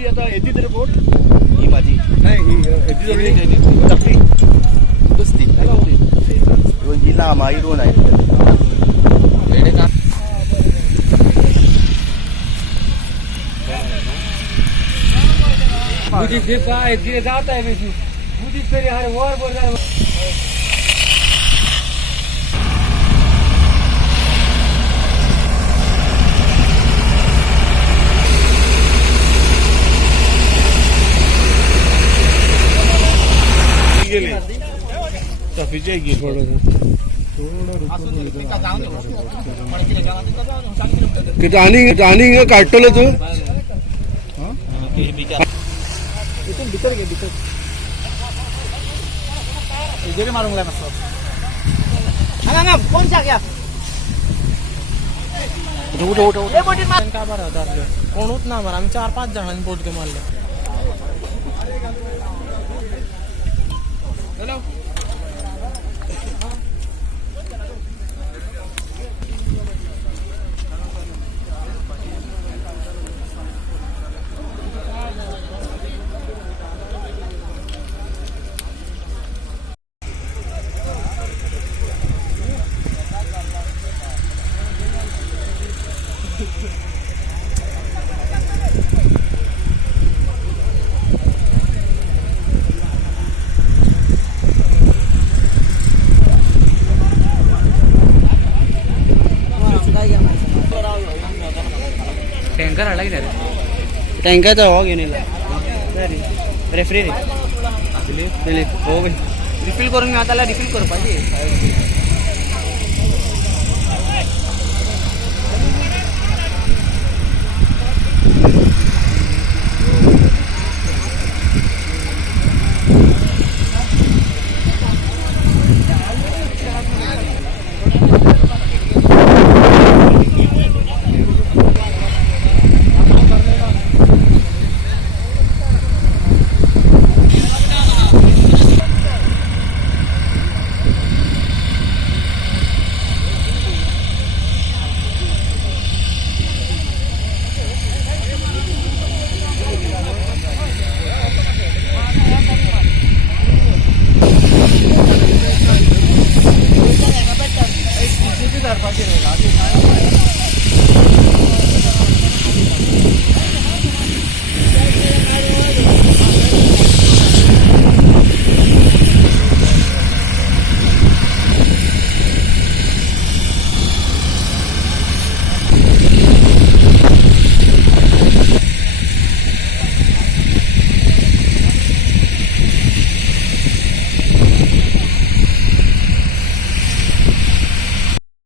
ही आता येते तरी बोट ही माझी नाही चपली दुसती ही लांब ही दोन आहेत जात आहे बुधी तरी अरे वर वर गेले चफीचे गेले आणि काढतलं तू भीतर घे भीतर जरी मारून गेला फोन घ्या का बरं होता कोण होत ना बरं आम्ही 4-5 जणांनी बोट घेऊन मारलं टँकर आला की नाही टँकरचा हो घेऊन रेफ्री रे हो रिफिल करून मी आता रिफिल करू पाहिजे